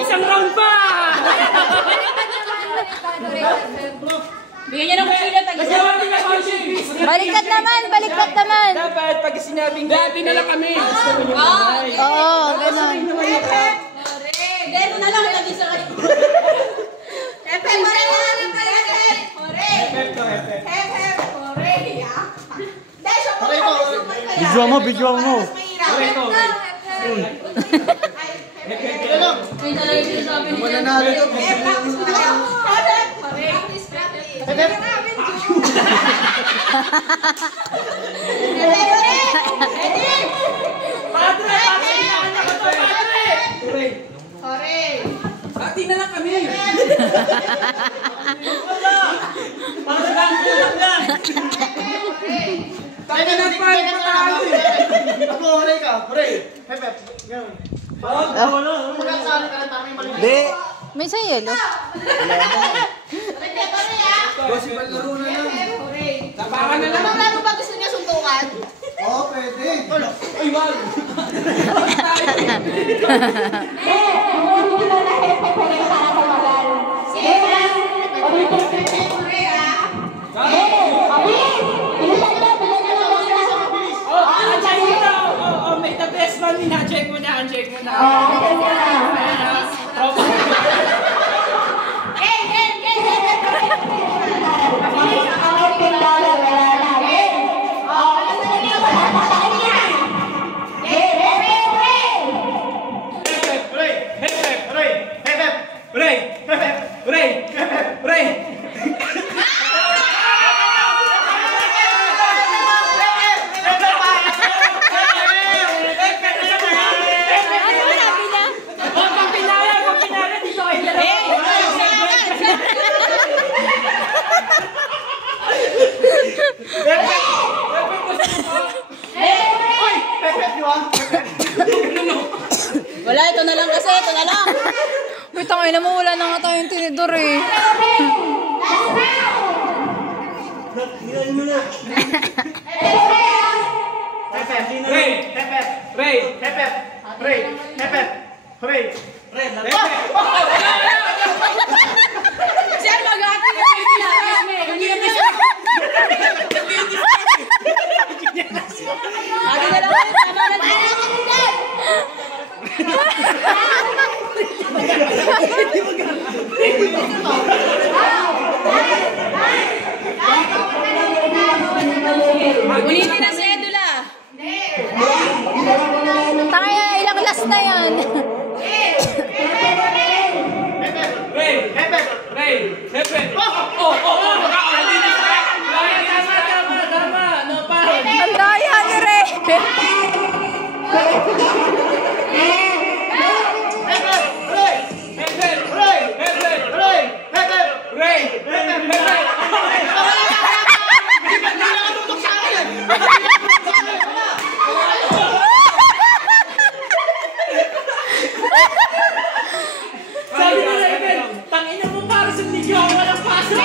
Isang round pa! Bigyan niya ng kusina, tag-isa. Baliktad naman, baliktad naman. Dapat pag sinabing dati na lang kami. Oo, gano'n. Dito na lang, tag-isa kayo. Epe, hore! Video mo. Dati na lang kami. May sa yelo. Tapakan na lang. Ano ba gusto niya suntukan? Oo, pwede. Ay, wag. May the best man na. Check mo na. Wala, ito na lang kasi, ito na lang. Wait, tangay na mo, wala na nga tayong tinidor eh. Sir, mag-ati na Ulitin na si Edula. Tangay na, ilang last na yan. Ang daya ni Ray. Tangina mo para sa video, walang pasok.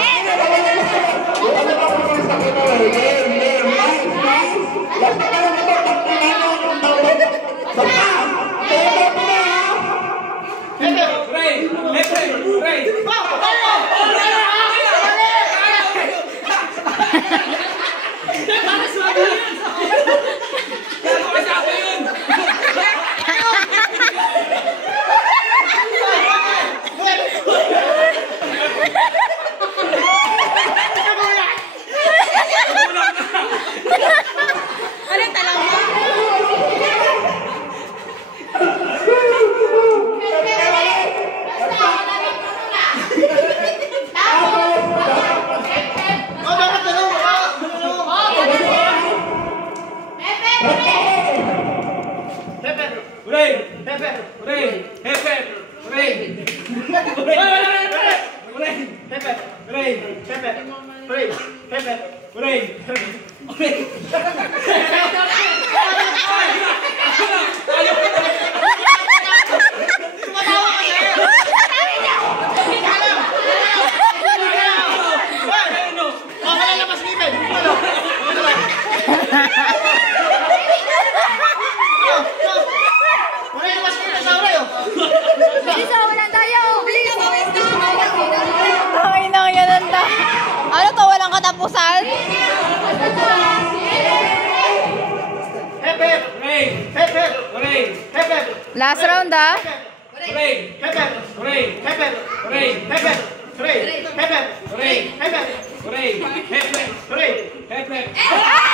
Bilis, wala Last round ah. Hooray! Pepper! Hooray! Pepper! Hooray! Pepper! Hooray! Pepper! Hooray! Pepper! Hooray! Pepper! Hooray! Pepper!